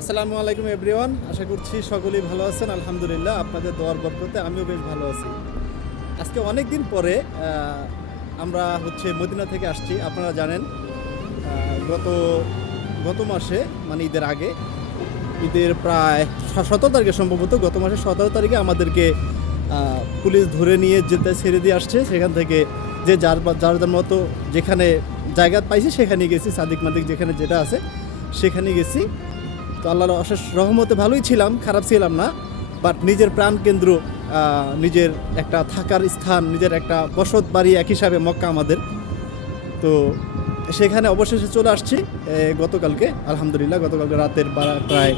আসসালামু আলাইকুম এভরিওয়ান, আশা করছি সকলেই ভালো আছেন, আলহামদুলিল্লাহ, আপনাদের দোয়ার বরকতে আমিও বেশ ভালো আছি। আজকে অনেক দিন পরে আমরা হচ্ছে মদিনা থেকে আসছি, আপনারা জানেন গত গত মাসে মানে ঈদের আগে, ঈদের প্রায় সতেরো তারিখে সম্ভবত, গত মাসে সতেরো তারিখে আমাদেরকে পুলিশ ধরে নিয়ে যেতে ছেড়ে দিয়ে আসছে, সেখান থেকে যে যার যার যার মতো যেখানে জায়গা পাইছি, সেখানে গেছি, সাদিক মাদিক যেখানে যেটা আছে, সেখানে গেছি। তো আল্লাহর অশেষ রহমতে ভালোই ছিলাম, খারাপ ছিলাম না বাট নিজের প্রাণ কেন্দ্র নিজের একটা থাকার স্থান, নিজের একটা বসত বাড়ি এক হিসাবে মক্কা আমাদের। তো সেখানে অবশেষে চলে আসছি গতকালকে, আলহামদুলিল্লাহ, গতকালকে রাতের প্রায়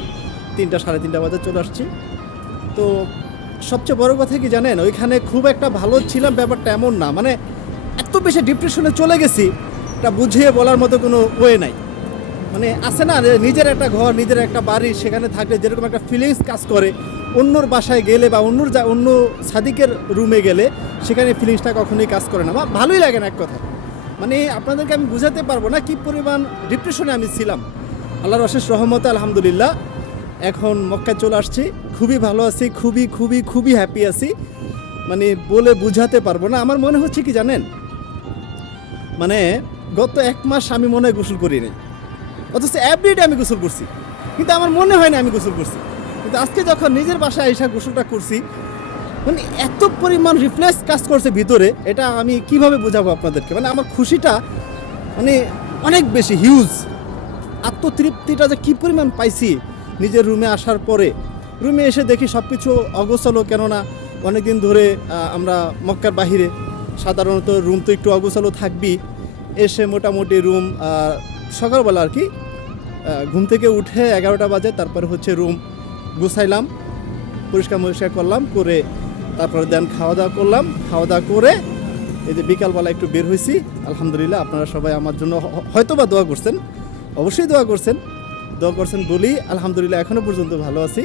তিনটা, সাড়ে তিনটা বাজে চলে আসছি। তো সবচেয়ে বড় কথা কি জানেন, ওইখানে খুব একটা ভালো ছিলাম ব্যাপারটা এমন না মানে এত বেশি ডিপ্রেশনে চলে গেছি এটা বুঝিয়ে বলার মতো কোনো ওয়ে নাই। মানে আছে না নিজের একটা ঘর, নিজের একটা বাড়ি, সেখানে থাকলে যেরকম একটা ফিলিংস কাজ করে, অন্যর বাসায় গেলে বা অন্যর যা, অন্য সাদিকের রুমে গেলে সেখানে ফিলিংসটা কখনোই কাজ করে না। বা ভালোই লাগে না এক কথা মানে আপনাদেরকে আমি বুঝাতে পারব না কি পরিমাণ ডিপ্রেশনে আমি ছিলাম। আল্লাহর অশেষ রহমতে আলহামদুলিল্লাহ, এখন মক্কায় চলে আসছি। খুবই ভালো আছি, খুবই খুবই খুবই হ্যাপি আছি। মানে বলে বুঝাতে পারব না। আমার মনে হচ্ছে কি জানেন? মানে গত এক মাস আমি মনে হয় গোসল করিনি। অথচ এভরিডে আমি গোসল করছি। কিন্তু আমার মনে হয় না আমি গোসল করছি। কিন্তু আজকে যখন নিজের বাসায় এসে গোসলটা করছি মানে এত পরিমাণ রিফ্লেক্স কাজ করছে ভিতরে, এটা আমি কীভাবে বোঝাবো আপনাদেরকে? মানে আমার খুশিটা মানে অনেক বেশি হিউজ আত্মতৃপ্তিটা যে কী পরিমাণ পাইছি নিজের রুমে আসার পরে। রুমে এসে দেখি সব কিছু অগোছালো, কেননা অনেকদিন ধরে আমরা মক্কার বাহিরে। সাধারণত রুম তো একটু অগোছালো থাকবি এসে মোটামুটি রুম সকালবেলা আর কি ঘুম থেকে উঠে এগারোটা বাজে, তারপর হচ্ছে রুম গুছাইলাম, পরিষ্কার মরিষ্কার করলাম, করে তারপরে দেন খাওয়া দাওয়া করলাম। খাওয়া দাওয়া করে এই যে বিকালবেলা একটু বের হয়েছি। আলহামদুলিল্লাহ আপনারা সবাই আমার জন্য হয়তো বা দোয়া করছেন, অবশ্যই দোয়া করছেন। দোয়া করছেন বলি, আলহামদুলিল্লাহ এখনও পর্যন্ত ভালো আছি।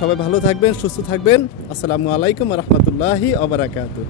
সবাই ভালো থাকবেন, সুস্থ থাকবেন। আসসালামু আলাইকুম রহমতুল্লাহি অবরাকাতু